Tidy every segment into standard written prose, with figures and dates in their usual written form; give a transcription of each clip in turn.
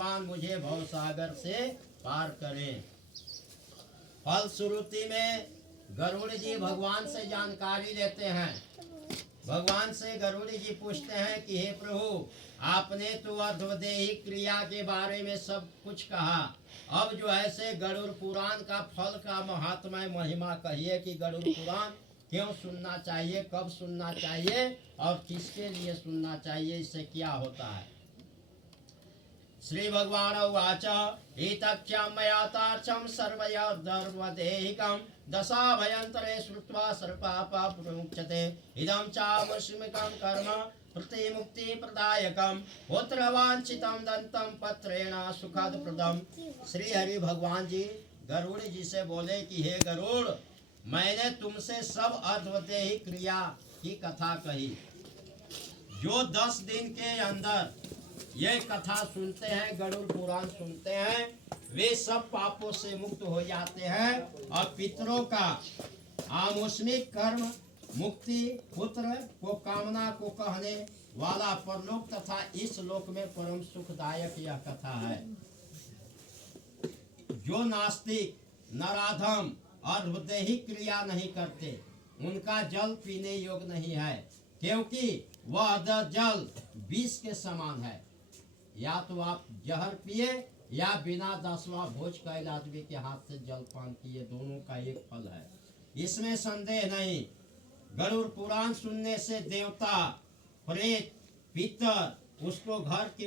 भगवान मुझे भवसागर से पार करें। फलश्रुति में गरुड़ जी भगवान से जानकारी लेते हैं। भगवान से गरुड़ जी पूछते हैं कि हे प्रभु, आपने तो अर्धवदेही क्रिया के बारे में सब कुछ कहा, अब जो है से गरुड़ पुराण का फल का महात्म्य महिमा कहिए कि गरुड़ पुराण क्यों सुनना चाहिए, कब सुनना चाहिए और किसके लिए सुनना चाहिए, इससे क्या होता है। श्री भगवान उवाच एतख्यं मया तार्क्ष्यं सर्वयर्धर्वदेहिकं दशाभयन्तरे श्रुत्वा सर्वपापा प्रमुच्यते इदं चावश्यकं कर्म प्रतिमुक्तिप्रदायकं पुत्रवाञ्छितं दन्तं पत्रेण सुखदप्रदं। श्री हरि भगवान जी गरुड़ जी से बोले कि हे गरुड़, मैंने तुमसे सब अर्धवदेही क्रिया की कथा कही। जो 10 दिन के अंदर ये कथा सुनते हैं, गरुड़ पुराण सुनते हैं, वे सब पापों से मुक्त हो जाते हैं और पितरों का आमुष्मिक कर्म मुक्ति, पुत्र को कामना को कहने वाला परलोक तथा इस लोक में परम सुखदायक यह कथा है। जो नास्तिक नराधम अर्धवदेही क्रिया नहीं करते, उनका जल पीने योग्य नहीं है, क्योंकि वह जल विष के समान है। या तो आप जहर पिए या बिना 10वां भोज कैल आदमी के हाथ से जल पान किए, दोनों का एक फल है, इसमें संदेह नहीं। गरुड़ पुराण सुनने से देवता, प्रेत, पितर उसको घर की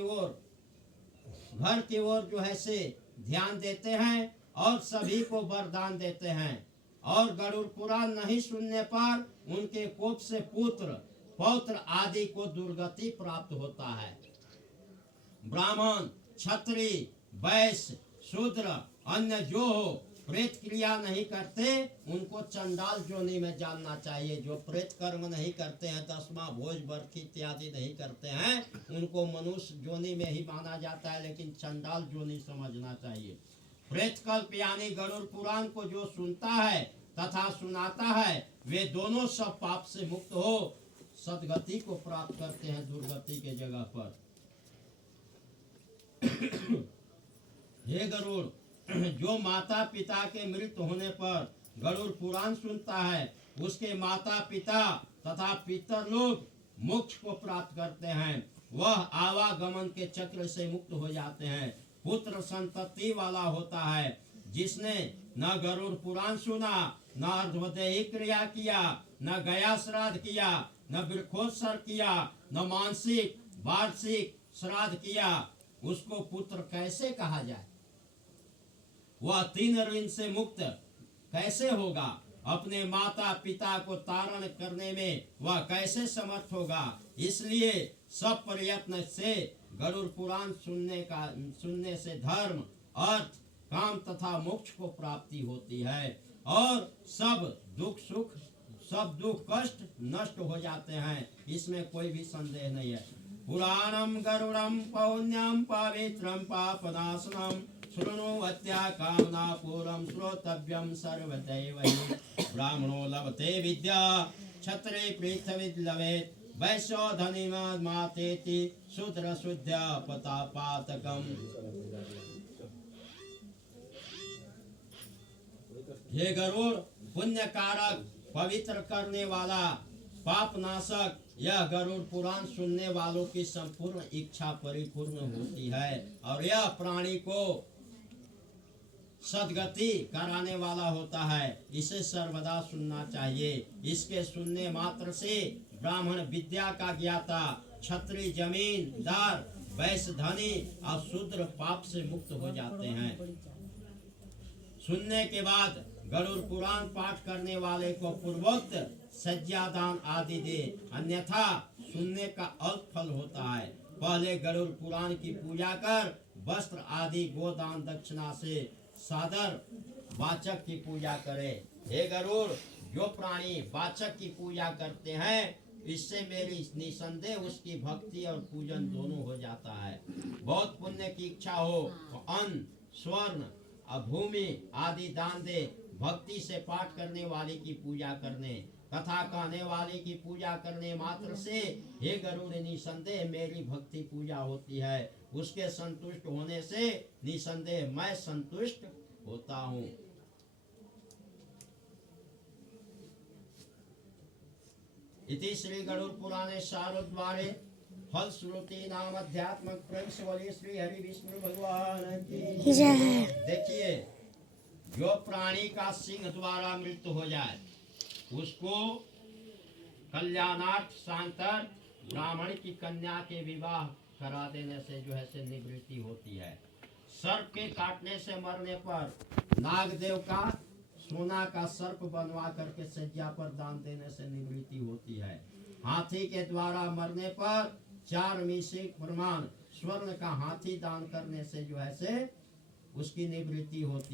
ओर जो है से ध्यान देते हैं और सभी को वरदान देते हैं। और गरुड़ पुराण नहीं सुनने पर उनके कोप से पुत्र, पौत्र आदि को दुर्गति प्राप्त होता है। ब्राह्मण, क्षत्रिय, वैश्य, शूद्र, अन्य जो हो, प्रेत क्रिया नहीं करते, उनको चंडाल जोनी में जानना चाहिए। जो प्रेत कर्म नहीं करते हैं, 10वां भोज बर्खी इत्यादि नहीं करते हैं, उनको मनुष्य जोनी में ही माना जाता है, लेकिन चंडाल जोनी समझना चाहिए। प्रेत कल्प यानी गरुड़ पुराण को जो सुनता है तथा सुनाता है, वे दोनों सब पाप से मुक्त हो सदगति को प्राप्त करते हैं दुर्गति के जगह पर। हे गरुड़, जो माता पिता के मृत होने पर गरुड़ पुराण सुनता है, उसके माता पिता तथा पितर लोग मोक्ष को प्राप्त करते हैं। वह आवागमन के चक्र से मुक्त हो जाते हैं, पुत्र संतति वाला होता है। जिसने न गरुड़ पुराण सुना, न अर्धवदेही क्रिया किया, न गया श्राद्ध किया, न वृक्षोत्सव किया, न मानसिक वार्षिक श्राद्ध किया, उसको पुत्र कैसे कहा जाए? वह 3 ऋण से मुक्त कैसे होगा? अपने माता पिता को तारण करने में वह कैसे समर्थ होगा? इसलिए सब प्रयत्न से गरुड़ पुराण सुनने से धर्म, अर्थ, काम तथा मोक्ष को प्राप्ति होती है और सब दुख कष्ट नष्ट हो जाते हैं, इसमें कोई भी संदेह नहीं है। पुराणं गरुड़ं पौण्यं पवित्रं पापनाशनं शृणुवत्या कामना पूर्वं श्रोतव्यं सर्वदैवैः। ब्राह्मणो लभते विद्या क्षत्रिय पृथ्वी लभेत् वैश्यो धनिमातेति शूद्र शुद्ध्या पतापातकम्। हे गरुड़, पुण्य कारक, पवित्र करने वाला, पाप नाशक, यह गरुड़ पुराण सुनने वालों की संपूर्ण इच्छा परिपूर्ण होती है और यह प्राणी को सदगति कराने वाला होता है। इसे सर्वदा सुनना चाहिए। इसके सुनने मात्र से ब्राह्मण विद्या का ज्ञाता, क्षत्रिय जमींदार, वैश्य धनी और शूद्र पाप से मुक्त हो जाते हैं। सुनने के बाद गरुड़ पुराण पाठ करने वाले को पूर्वोक्त सज्जादान आदि दे, अन्यथा सुनने का अल्प फल होता है। पहले गरुड़ पुराण की पूजा कर वस्त्र आदि गोदान दक्षिणा से सादर वाचक की पूजा करे। हे गरुड़, जो प्राणी वाचक की पूजा करते हैं, इससे मेरी निसंदेह उसकी भक्ति और पूजन दोनों हो जाता है। बहुत पुण्य की इच्छा हो तो अन्न, स्वर्ण, भूमि आदि दान दे। भक्ति से पाठ करने वाले की पूजा करने, कथा कहने वाले की पूजा करने मात्र से हे गरुड़, निसंदेह मेरी भक्ति पूजा होती है। उसके संतुष्ट होने से निसंदेह मैं संतुष्ट होता हूँ। इति श्री गरुड़ पुराणे शारद्वारे फलश्रुति नाम अध्यात्मक प्रेक्षवली श्री हरि विष्णु भगवान की जय। देखिए, जो प्राणी का सिंह द्वारा मृत्यु हो जाए उसको कल्याणार्थ सांतर ब्राह्मण की कन्या के विवाह करा देने से जो है से निवृत्ति होती है। सर्प के काटने से मरने पर नागदेव का सोना का सर्प बनवा करके सज्जा पर दान देने से निवृत्ति होती है। हाथी के द्वारा मरने पर 4 मिसिक प्रमाण स्वर्ण का हाथी दान करने से जो है से उसकी निवृत्ति होती है।